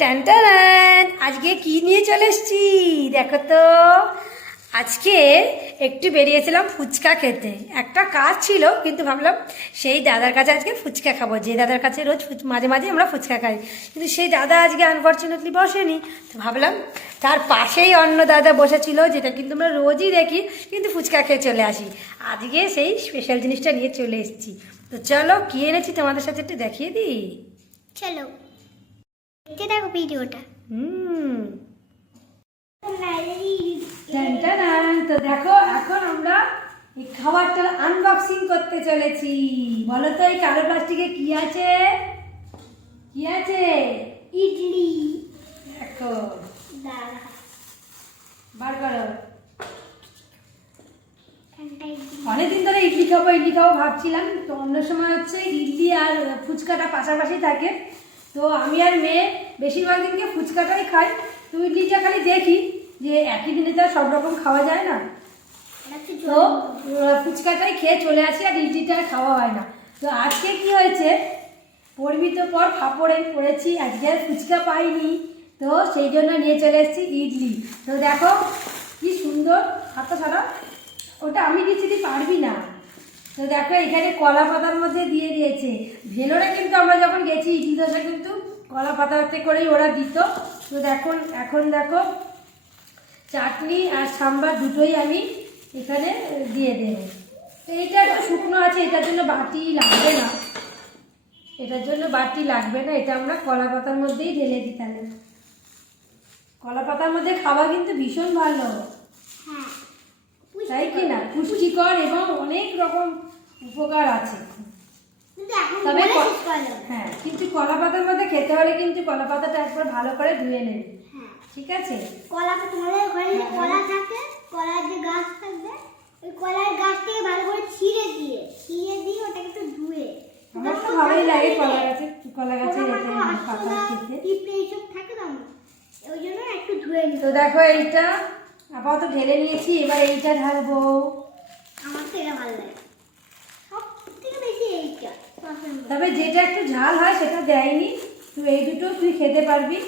ট্যান্টারান আজকে কি নিয়ে চলে এসছি? দেখো তো। আজকে একটু বেরিয়েছিলাম ফুচকা খেতে। একটা কাজ ছিল, কিন্তু ভাবলাম সেই দাদার কাছে আজকে ফুচকা খাব। যে দাদার কাছে রোজ মাঝে মাঝে আমরা ফুচকা খাই। কিন্তু সেই দাদা আজকে আনফর্চুনেটলি বসেনি। তো ভাবলাম তার পাশেই অন্য দাদা বসেছিল, যেটা কিন্তু আমরা রোজই দেখি, কিন্তু ফুচকা খেয়ে চলে আসি। আজকে সেই স্পেশাল জিনিসটা নিয়ে চলে এসেছি। তো চলো, কি এনেছি তোমাদের সাথে একটু দেখিয়ে দিই? চলো। দেখতে দেখো ভিডিওটা। হুম। তো দেখো এখন আমরা এই খাবারটা আনবক্সিং করতে চলেছি। বলো তো এই কালো প্লাস্টিকে কি আছে? কি আছে? ইডলি। দেখো। বার করো। অনেকদিন ধরে ইডলি খাব ইডলি খাব ভাবছিলাম তো অন্য সময় হচ্ছে ইডলি আর ফুচকাটা পাশাপাশি থাকে। তো আমি আর মেয়ে বেশিরভাগ দিনকে ফুচকাটাই খাই। তো ইডলিটা খালি দেখি যে একই দিনে তো সব রকম খাওয়া যায় না। তো ফুচকাটাই খেয়ে চলে আসি আর ইডলিটা খাওয়া হয় না। তো আজকে কি হয়েছে? পড়বি তো পর ফাপড়ে পড়েছি আজকে আর ফুচকা পাইনি। তো সেই জন্য নিয়ে চলে এসেছি ইডলি। তো দেখো কি সুন্দর হাতটা ছাড়া। ওটা আমি দিচ্ছি তুই পারবি না। তো দেখো এখানে কলা পাতার মধ্যে দিয়ে দিয়েছে। ভেলোরে কিন্তু আমরা যখন গেছি ইডলি দোসা কিন্তু কলা পাতাতে করেই ওরা দিত। তো দেখুন এখন দেখো চাটনি আর সাম্বার দুটোই আমি এখানে দিয়ে দেবো। তো এইটা একটু শুকনো আছে এটার জন্য বাটি লাগবে না। এটার জন্য বাটি লাগবে না এটা আমরা কলা পাতার মধ্যেই ঢেলে দিই তাহলে। কলা পাতার মধ্যে খাওয়া কিন্তু ভীষণ ভালো। হ্যাঁ তাই কি না? পুষ্টিকর এবং অনেক রকম উপকার আছে। তবে না। হ্যাঁ কিন্তু কলা পাতার মধ্যে খেতে হলে কিন্তু কলা পাতাটা একবার ভালো করে ধুয়ে নেবে। হ্যাঁ। ঠিক আছে? কলা তোমাদের ঘরে যে কলা থাকে কলার যে গাছ থাকবে ওই কলার গাছটাকে ভালো করে ছিঁড়ে দিয়ে ছিঁড়ে দিয়ে ওটাকে একটু ধুয়ে। আমার তো ভালোই লাগে কলা গাছে কলা গাছে পাতা খেতে। পিঁপড়ে এইসব থাকে আমার। ওই জন্য একটু ধুয়ে নিতে তো দেখো এইটা আপাতত ঢেলে নিয়েছি এবার এইটা ঢালবো। আমার তো এটা ভালো লাগে সব থেকে বেশি এইটা পছন্দ তবে যেটা একটু ঝাল হয় সেটা দেয়নি। তো এই দুটো তুই খেতে পারবি।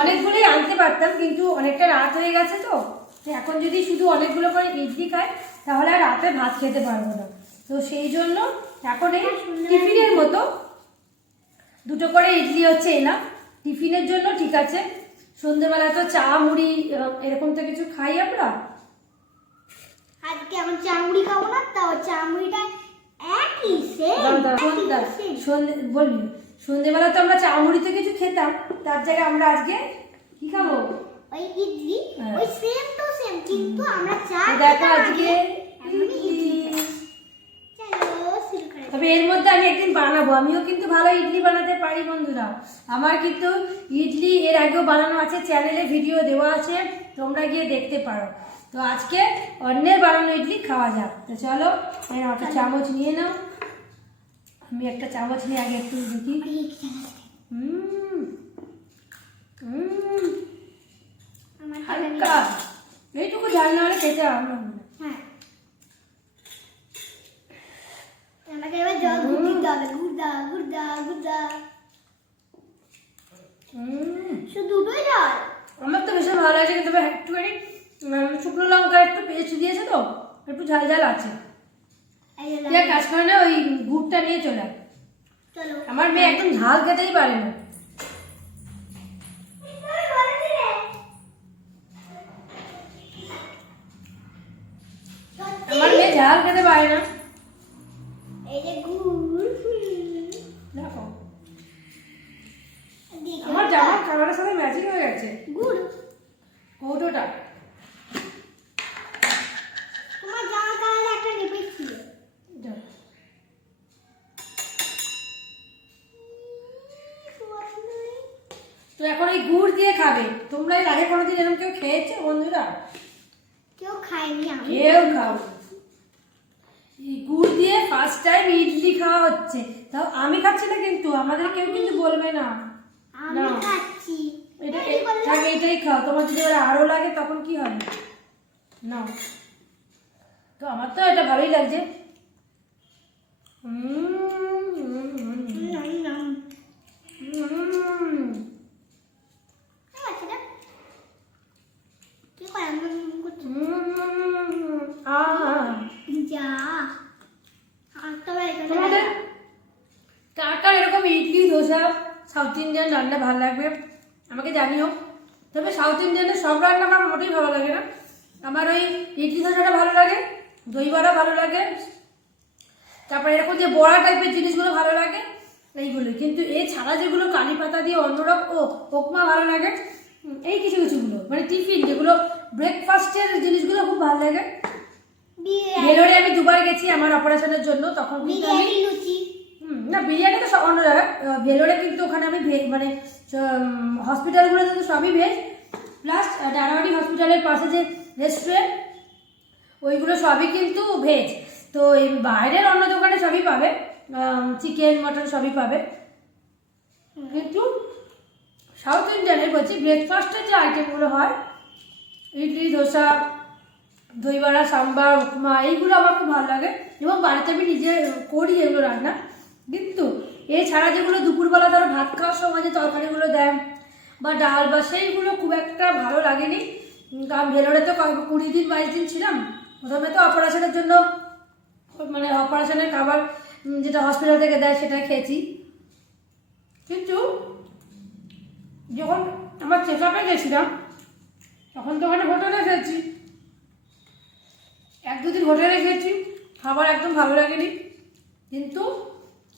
অনেকগুলোই আনতে পারতাম কিন্তু অনেকটা রাত হয়ে গেছে তো। এখন যদি শুধু অনেকগুলো করে ইডলি খাই তাহলে আর রাতে ভাত খেতে পারব না। তো সেই জন্য এখন এই টিফিনের মতো দুটো করে ইডলি হচ্ছে এনা টিফিনের জন্য ঠিক আছে। সন্ধ্যেবেলা তো চা মুড়ি এরকম তো কিছু খাই আমরা আজকে আমি চামড়ি খাব না তাও চামড়িটা একই সেম দাঁড়া, দাঁড়া, শোন, দাঁড়া। সন্ধে বলবি সন্ধ্যেবেলা তো আমরা চা মুড়ি তো কিছু খেতাম তার জায়গায় আমরা আজকে কি খাব ওই ইডলি হ্যাঁ। ওই সেম টু সেম কিন্তু আমরা চা তো দেখো আজকে এর মধ্যে আমি একদিন বানাবো। আমিও কিন্তু ভালো ইডলি বানাতে পারি বন্ধুরা। আমার কিন্তু ইডলি এর আগেও বানানো আছে চ্যানেলে ভিডিও দেওয়া আছে তোমরা গিয়ে দেখতে পারো। তো আজকে অন্যের বানানো ইডলি খাওয়া যাক। তো চলো একটা চামচ নিয়ে নাও। আমি একটা চামচ নিয়ে আগে একটু দেখি। হুম হুম হালকা। এইটুকু না হলে খেতে আমরা হ্যাঁ আমাকে এবার জল গুড় দিতে হবে। গুড় দাও গুড় দাও গুড় দাও। শুধু দুটোই জল? আমার তো ভীষণ ভালো লাগছে কিন্তু একটুখানি শুকনো লঙ্কা একটু পেস্ট দিয়েছে তো একটু ঝাল ঝাল আছে। কাজ করে না ওই গুড়টা নিয়ে চলে। আমার মেয়ে একদম ঝাল খেতেই পারে না। আমার মেয়ে ঝাল খেতে পারে না। এই যে গুড়। দেখো। আমার জামার কালারের সাথে ম্যাচিং হয়ে গেছে। গুড়। কৌটোটা। তোমার জামা কালারে একটা নেপে ছিল। তো এখন এই গুড় দিয়ে খাবে। তোমরা এর আগে কোনোদিন এরকম কেউ খেয়েছো বন্ধুরা? কেউ খায়নি কেউ খাও এই গুড় দিয়ে ফার্স্ট টাইম ইডলি খাওয়া হচ্ছে। তাও আমি খাচ্ছি না কিন্তু আমাদের কেউ কিন্তু বলবে না। আমি। খাচ্ছি। এটা এটাই খাও। তোমার যদি ওরা আরও লাগে তখন কি হবে? না তো আমার তো এটা ভালোই লাগছে। উম, উম, উম, নাম নাম উম। ঠিক আছে না কি করে আমি করছি উম, আহ। যা আর তো তোমাদের কার কার এরকম ধোসা সাউথ ইন্ডিয়ান রান্না ভালো লাগবে। আমাকে জানিও। তবে সাউথ ইন্ডিয়ানের সব রান্না আমার মোটেই ভালো লাগে না। আমার ওই ইডলি ধোসাটা ভালো লাগে দই বড়া ভালো লাগে তারপরে এরকম যে বড়া টাইপের জিনিসগুলো ভালো লাগে এইগুলো। কিন্তু এই ছাড়া যেগুলো কারি পাতা দিয়ে অন্যরকম ও উপমা ভালো লাগে এই কিছু কিছুগুলো। মানে টিফিন যেগুলো ব্রেকফাস্টের জিনিসগুলো খুব ভালো লাগে। ভেলোরে আমি দুবার গেছি আমার অপারেশনের জন্য তখন কিন্তু আমি বিরিয়ানি লুচি হুম, না বিরিয়ানি আহ, ভেলোরে কিন্তু ওখানে আমি মানে হসপিটালগুলোতে তো সবই ভেজ প্লাস ডানাওয়ারি হসপিটালের পাশে যে রেস্টুরেন্ট ওইগুলো সবই কিন্তু ভেজ তো এই বাইরের অন্য দোকানে সবই পাবে। চিকেন মটন সবই পাবে। কিন্তু সাউথ ইন্ডিয়ানের বলছি ব্রেকফাস্টের যে আইটেমগুলো হয় ইডলি ধোসা দইবড়া সাম্বার উপমা এইগুলো আমার খুব ভালো লাগে। এবং বাড়িতে আমি নিজে করি এগুলো রান্না। কিন্তু এছাড়া যেগুলো দুপুরবেলা ধরো ভাত খাওয়ার সময় যে তরকারিগুলো দেয় বা ডাল বা সেইগুলো খুব একটা ভালো লাগেনি। কারণ ভেলোরে তো কুড়ি দিন, বাইশ দিন ছিলাম। প্রথমে তো অপারেশনের জন্য মানে অপারেশনের খাবার যেটা হসপিটাল থেকে দেয় সেটা খেয়েছি। কিন্তু যখন আমার চেক আপে গেছিলাম, তখন তো ওখানে হোটেলে খেয়েছি। এক দুদিন হোটেলে খেয়েছি, খাবার একদম ভালো লাগেনি। কিন্তু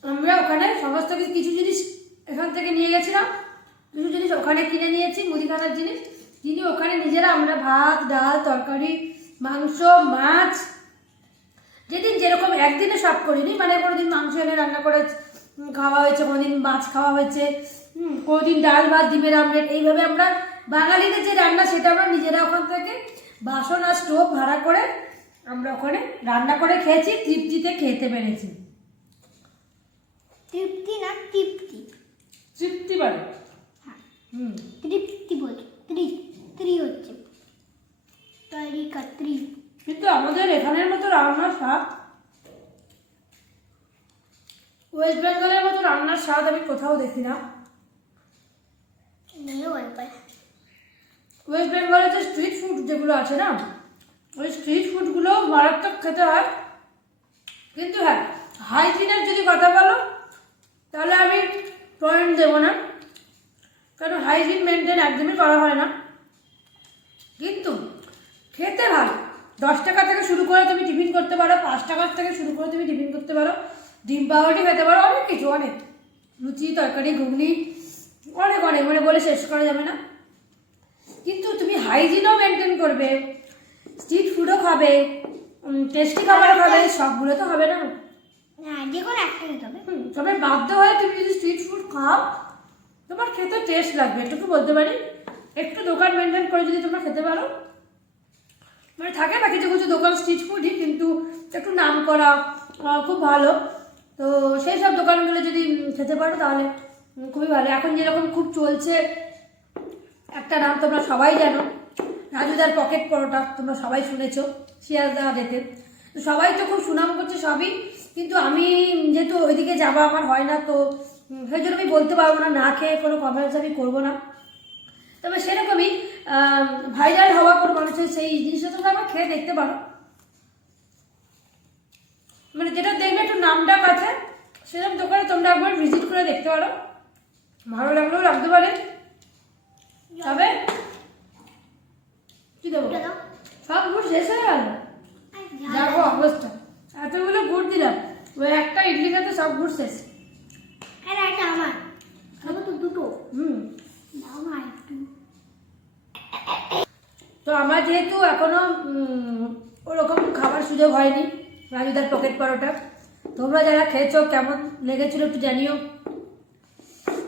আমরা ওখানে সমস্ত কিছু জিনিস এখান থেকে নিয়ে গেছিলাম। কিছু জিনিস ওখানে কিনে নিয়েছি, মুদিখানার জিনিস। কিনে ওখানে নিজেরা আমরা ভাত, ডাল, তরকারি, মাংস, মাছ, যেদিন যেরকম একদিনে সব করিনি মানে কোনোদিন মাংস এনে রান্না করে খাওয়া হয়েছে, কোনোদিন মাছ খাওয়া হয়েছে কোনোদিন ডাল ভাত, ডিমের আমলেট। এইভাবে আমরা বাঙালিদের যে রান্না, সেটা আমরা নিজেরা ওখান থেকে বাসন আর স্টোভ ভাড়া করে আমরা ওখানে রান্না করে খেয়েছি, তৃপ্তিতে খেতে পেরেছি। তৃপ্তি না তৃপ্তি? তৃপ্তি বলে হ্যাঁ। হুম। তৃপ্তি বলছে। ত্রি ত্রি হচ্ছে। তরিকা ত্রি কিন্তু আমাদের এখানের মতো রান্নার স্বাদ ওয়েস্ট বেঙ্গলের মতো রান্নার স্বাদ আমি কোথাও দেখি না। ওয়েস্ট বেঙ্গলে যে স্ট্রিট ফুড যেগুলো আছে না ওই স্ট্রিট ফুডগুলো মারাত্মক খেতে হয়। কিন্তু হ্যাঁ হাইজিনের যদি কথা বলো তাহলে আমি পয়েন্ট দেবো না। কারণ হাইজিন মেনটেন একদমই করা হয় না। কিন্তু খেতে ভালো। দশ টাকা থেকে শুরু করে তুমি টিফিন করতে পারো, পাঁচ টাকার থেকে শুরু করে তুমি টিফিন করতে পারো। ডিম পাউরুটি খেতে পারো, অনেক কিছু, অনেক। লুচি, তরকারি, ঘুগনি, অনেক অনেক। মানে বলে শেষ করা যাবে না। কিন্তু তুমি হাইজিনও মেনটেন করবে। স্ট্রিট ফুডও খাবে। টেস্টি খাবার খাবে। সবগুলো তো হবে না। হ্যাঁ যে তবে। বাধ্য হয়ে তুমি যদি স্ট্রিট ফুড খাও, তোমার খেতে টেস্ট লাগবে, এটুকু বলতে পারি। একটু দোকান মেনটেন করে যদি তোমরা খেতে পারো। মানে থাকে না, কিছু কিছু দোকান স্ট্রিট ফুডই কিন্তু একটু নাম করা খুব ভালো। তো সেই সব দোকানগুলো যদি খেতে পারো, তাহলে খুবই ভালো। এখন যেরকম খুব চলছে, একটা নাম তোমরা সবাই জানো। রাজুদার পকেট পরোটা, তোমরা সবাই শুনেছো, শিয়ালদা যেতে সবাই তো খুব সুনাম করছে সবই। কিন্তু আমি যেহেতু ওইদিকে যাওয়া আমার হয় না তো সেই জন্য আমি বলতে পারব না না খেয়ে কোনো কমেন্টস আমি করব না। তবে সেরকমই ভাইরাল হওয়া কোনো মানুষের সেই জিনিসটা তোমরা আমার খেয়ে দেখতে পারো। মানে যেটা দেখবে একটু নামটা আছে সেরকম দোকানে তোমরা একবার ভিজিট করে দেখতে পারো। ভালো লাগলেও লাগতে পারে। তবে কি দেবো? সব শেষ হয়ে গেল। দেখো অবস্থা এতগুলো গুড় দিলাম। ওই একটা ইডলি খেতে সব গুড় শেষ। আর একটা আমার। খাব তো দুটো। হুম। না একটু। তো আমার যেহেতু এখনও ওরকম খাবার সুযোগ হয়নি রাজুদার পকেট পরোটা। তোমরা যারা খেয়েছো কেমন লেগেছিল একটু জানিও।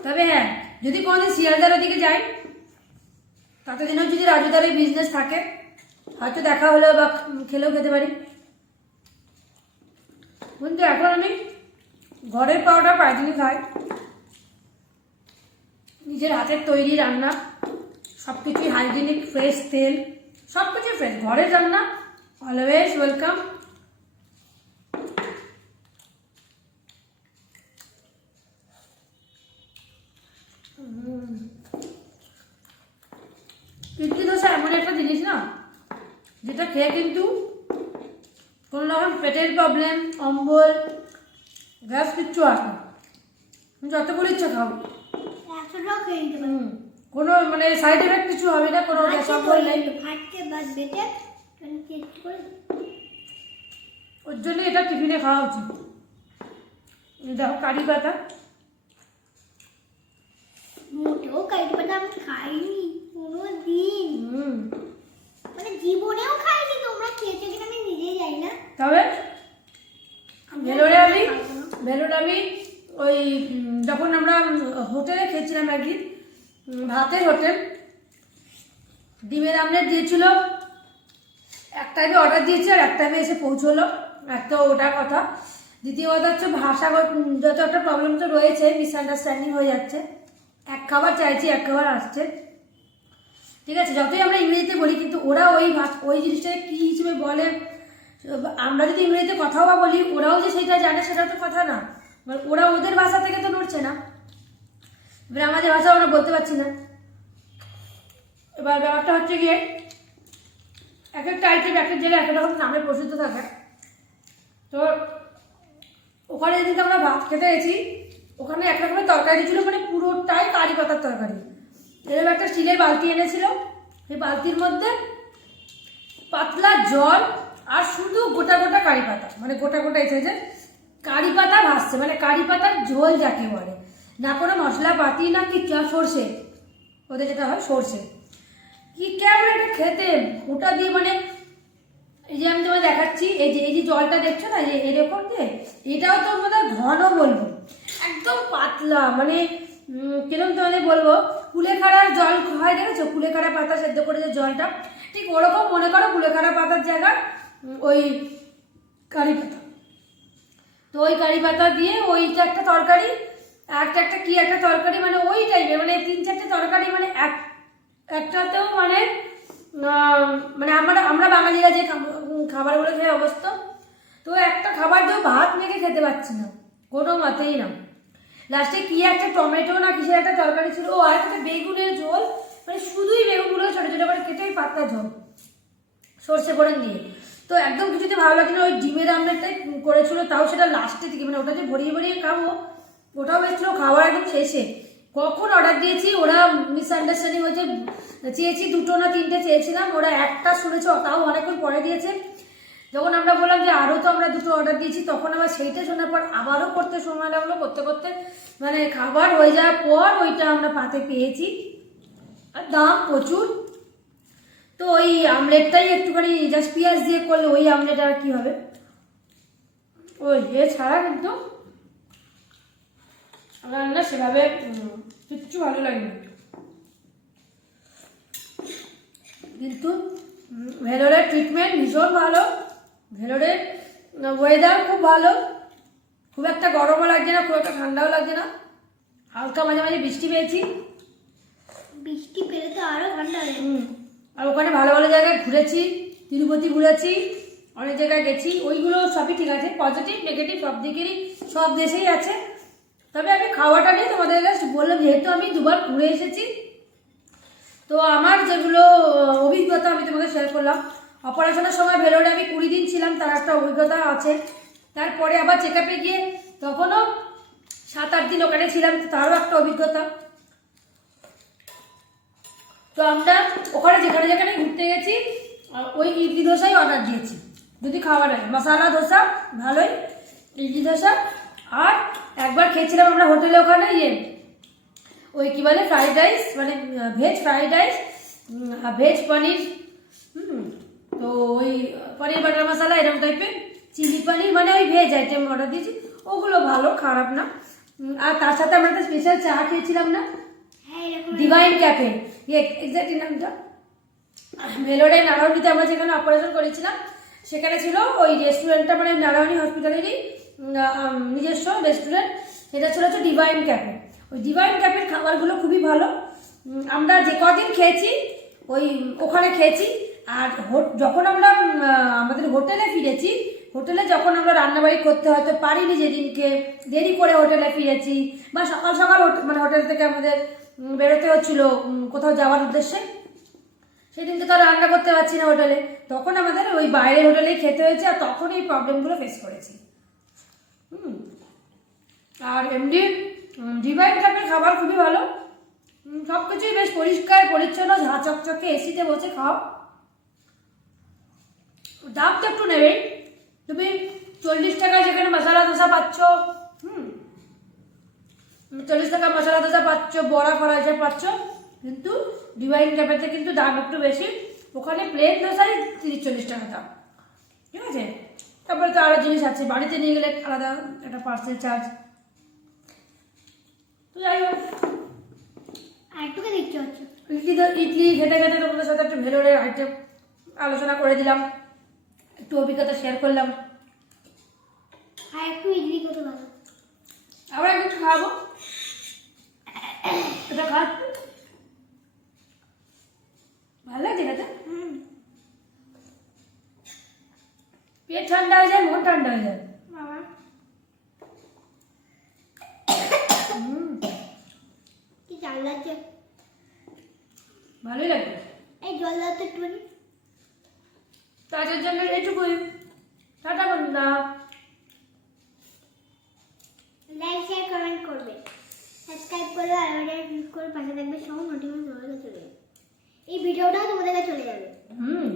তবে হ্যাঁ যদি কোনোদিন শিয়ালদার ওদিকে যাই ততদিনও যদি রাজুদার এই বিজনেস থাকে হয়তো দেখা হলেও বা খেলেও খেতে পারি। কিন্তু এখন আমি ঘরের পাউডার পাইজিনি খাই। নিজের হাতের তৈরি রান্না সব কিছুই হাইজিনিক ফ্রেশ তেল সব কিছুই ফ্রেশ ঘরের রান্না অলওয়েজ ওয়েলকাম ইডলি দোষা এমন একটা জিনিস না, যেটা খেয়ে কিন্তু পেটের প্রবলেম অম্বল গ্যাস কিচ্ছু আসে না। তুমি যতগুলো ইচ্ছা খাও। একশোটাও খেয়ে নিতে পারো। হুম। কোনো মানে সাইড এফেক্ট কিছু হবে না কোনো গ্যাস অম্বল নেই। ভাতকে বাদ বেটে টেস্ট করে ওর জন্য এটা টিফিনে খাওয়া উচিত। এই দেখো কারি পাতা। মোটেও কাইটি পাতা আমি খাইনি কোনো দিন। হুম। মানে জীবনেও খাইনি তোমরা খেয়েছো কিনা আমি না তবে ভেলোরে আমি ভেলোরে আমি ওই যখন আমরা হোটেলে খেয়েছিলাম একদিন ভাতের হোটেল ডিমের আমলেট দিয়েছিল এক টাইমে অর্ডার দিয়েছি আর এক টাইমে এসে পৌঁছলো। এক তো ওটার কথা। দ্বিতীয় কথা হচ্ছে ভাষাগত যত একটা প্রবলেম তো রয়েছে মিসআন্ডারস্ট্যান্ডিং হয়ে যাচ্ছে। এক খাবার চাইছি এক খাবার আসছে। ঠিক আছে যতই আমরা ইংরেজিতে বলি কিন্তু ওরা ওই ভাষ ওই জিনিসটাকে কী হিসেবে বলে আমরা যদি ইংরেজিতে কথাও বা বলি, ওরাও যে সেটা জানে সেটা তো কথা না। এবার ওরা ওদের ভাষা থেকে তো নড়ছে না। এবার আমাদের ভাষা আমরা বলতে পারছি না। এবার ব্যাপারটা হচ্ছে গিয়ে, এক একটা আইটেম এক এক জায়গায় এক রকম নামে প্রসিদ্ধ থাকে। তো ওখানে যেদিনকে আমরা ভাত খেতে গেছি, ওখানে এক রকমের তরকারি ছিল মানে পুরোটাই কারি পাতার তরকারি। এরকম একটা স্টিলের বালতি এনেছিল। সেই বালতির মধ্যে পাতলা জল আর শুধু গোটা গোটা কারি পাতা মানে গোটা গোটা এসেছে কারি পাতা ভাসছে মানে কারি পাতার ঝোল যাকে বলে। না কোনো মশলা পাতি না কি সর্ষে ওদের যেটা হয় সর্ষে। কি কেমন এটা খেতে ওটা দিয়ে মানে এই যে আমি তোমায় দেখাচ্ছি এই যে এই যে জলটা দেখছ না যে এরকম যে এটাও তো মানে ঘন বলব। একদম পাতলা মানে কিরম তোমাদের বলব? কুলেখাড়ার জল হয় দেখেছ? কুলেখাড়া পাতা সেদ্ধ করে যে জলটা ঠিক ওরকম মনে করো কুলেখাড়া পাতার জায়গায় উম, ওই কারি পাতা। তো ওই কারি পাতা দিয়ে ওইটা একটা তরকারি, একটা একটা কি একটা তরকারি মানে ওই টাইপের মানে তিন চারটে তরকারি মানে এক, একটাতেও মানে মানে আমরা আমরা বাঙালিরা যে খাব- খাবারগুলো খেয়ে অবস্থ তো একটা খাবার দিয়েও ভাত মেখে খেতে পারছি না, কোনো মতেই না। লাস্টে কি একটা টমেটো না কিসের একটা তরকারি ছিল, ও আর একটা বেগুনের ঝোল মানে শুধুই বেগুনগুলো ছোটো ছোটো করে কেটে পাতলা ঝোল, সর্ষে ফোড়ন দিয়ে। তো একদম কিছুতে ভালো লাগে না ওই ডিমের আমলেটটাই করেছিল, তাও সেটা লাস্টে দিকে মানে ওটা যে ভরিয়ে ভরিয়ে খাব। ওটাও বেশছিল খাওয়ার একদম শেষে। কখন অর্ডার দিয়েছি, ওরা মিসআন্ডারস্ট্যান্ডিং হয়েছে। চেয়েছি দুটো না তিনটে চেয়েছিলাম, ওরা একটা শুনেছে, তাও অনেকক্ষণ পরে দিয়েছে। যখন আমরা বললাম যে আরও তো আমরা দুটো অর্ডার দিয়েছি, তখন আবার সেইটা শোনার পর আবারও করতে সময় লাগল, করতে করতে মানে খাবার হয়ে যাওয়ার পর ওইটা আমরা পাতে পেয়েছি। আর দাম প্রচুর। তো ওই আমলেটটাই একটুখানি জাস্ট পেঁয়াজ দিয়ে করলে ওই আমলেট আর কি হবে? ওই এ ছাড়া কিন্তু রান্না সেভাবে কিচ্ছু ভালো লাগেনি। কিন্তু ভেলোরের ট্রিটমেন্ট ভীষণ ভালো। ভেলোরের ওয়েদার খুব ভালো। খুব একটা গরমও লাগছে না খুব একটা ঠান্ডাও লাগছে না। হালকা মাঝে মাঝে বৃষ্টি পেয়েছি। বৃষ্টি পেলে তো আরও ঠান্ডা হুম। আর ওখানে ভালো ভালো জায়গায় ঘুরেছি, তিরুপতি ঘুরেছি, অনেক জায়গায় গেছি, ওইগুলো সবই ঠিক আছে পজিটিভ নেগেটিভ সব দিকেরই, সব দেশেই আছে। তবে আমি খাওয়াটা নিয়ে তোমাদের কাছে বললাম, যেহেতু আমি দুবার ঘুরে এসেছি, তো আমার যেগুলো অভিজ্ঞতা আমি তোমাকে শেয়ার করলাম। অপারেশনের সময় ভেলোরে আমি কুড়ি দিন ছিলাম, তার একটা অভিজ্ঞতা আছে। তারপরে আবার চেক গিয়ে তখনও সাত আট দিন ওখানে ছিলাম, তারও একটা অভিজ্ঞতা। তো আমরা ওখানে যেখানে যেখানে ঘুরতে গেছি ওই ইডলি ধোসাই অর্ডার দিয়েছি। যদি খাওয়া লাগে মশালা ধোসা ভালোই। ইডলি ধোসা আর একবার খেয়েছিলাম আমরা হোটেলে ওখানে ইয়ে ওই কী বলে ফ্রাইড রাইস মানে veg fried rice veg paneer. তো ওই পনির বাটার মশলা এরকম টাইপের চিলি পনির মানে ওই ভেজ আইটেম অর্ডার দিয়েছি। ওগুলো ভালো, খারাপ না। আর তার সাথে আমরা একটা স্পেশাল চা খেয়েছিলাম না। হ্যাঁ ডিভাইন ক্যাফে এক্স্যাক্টলি নামটা। মেলোডে নারায়ণীতে আমরা যেখানে অপারেশন করেছিলাম, সেখানে ছিল ওই রেস্টুরেন্টটা মানে নারায়ণী হসপিটালেরই নিজস্ব রেস্টুরেন্ট সেটা ছিল হচ্ছে ডিভাইন ক্যাফে ওই ডিভাইন ক্যাফের খাবারগুলো খুবই ভালো। আমরা যে কদিন খেয়েছি, ওই ওখানে খেয়েছি। আর যখন আমরা আমাদের হোটেলে ফিরেছি, হোটেলে যখন আমরা রান্নাবাড়ি করতে হয়তো পারিনি যেদিনকে, দেরি করে হোটেলে ফিরেছি, বা সকাল সকাল মানে হোটেল থেকে আমাদের বেরোতে হচ্ছিল কোথাও যাওয়ার উদ্দেশ্যে। সেদিন তো রান্না করতে পারছি না হোটেলে। তখন আমাদের ওই বাইরের হোটেলেই খেতে হয়েছে, আর তখন এই প্রবলেমগুলো ফেস করেছি। হুম। আর এমনি ডিভাইন কাপের খাবার খুবই ভালো। সব কিছুই বেশ পরিষ্কার, পরিচ্ছন্ন, ঝা চকচকে এসিতে বসে খাও দাম তো একটু নেবেই। তুমি চল্লিশ টাকায় যেখানে মশলা দোসা পাচ্ছ, হুম চল্লিশ টাকা মশলা দোসা পাচ্ছ বড়া ফড়া এসব পাচ্ছ কিন্তু ডিভাইন ক্যাফেতে কিন্তু দাম একটু বেশি। ওখানে প্লেন দোসাই তিরিশ চল্লিশ টাকা দাম। ঠিক আছে? তারপরে তো আরও জিনিস আছে বাড়িতে নিয়ে গেলে আলাদা একটা পার্সেল চার্জ তো যাই হোক। ইডলি ইডলি খেতে খেতে তোমাদের সাথে একটু ভেলোরের আইটেম আলোচনা করে দিলাম। একটু অভিজ্ঞতা শেয়ার করলাম। আর একটু ইডলি করতে ভালো। আবার একটু খাওয়াবো। এটা খা ভালো লাগছে এটা হুম পেট ঠান্ডা হয়ে যায় মন ঠান্ডা হয়ে যায় বাবা হুম কি চাল লাগছে ভালোই লাগবে এই জল দাও তো একটুখানি তো আজকের জন্য এইটুকুই টাটা বন্ধুরা লাইক শেয়ার কমেন্ট করবে সাবস্ক্রাইব করবে আর আমাদের ক্লিক করে পাশে থাকবে সব নোটিফিকেশন তোমাদের কাছে চলে যাবে। এই ভিডিওটাও তোমাদের কাছে চলে যাবে। হুম।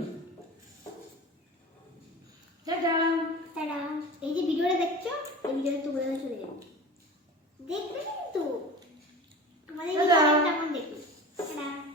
টাটা। টাটা। এই যে ভিডিওটা দেখছ এই ভিডিওটা তোমাদের কাছে চলে যাবে। দেখবে কিন্তু? তোমাদের দাদা। একটা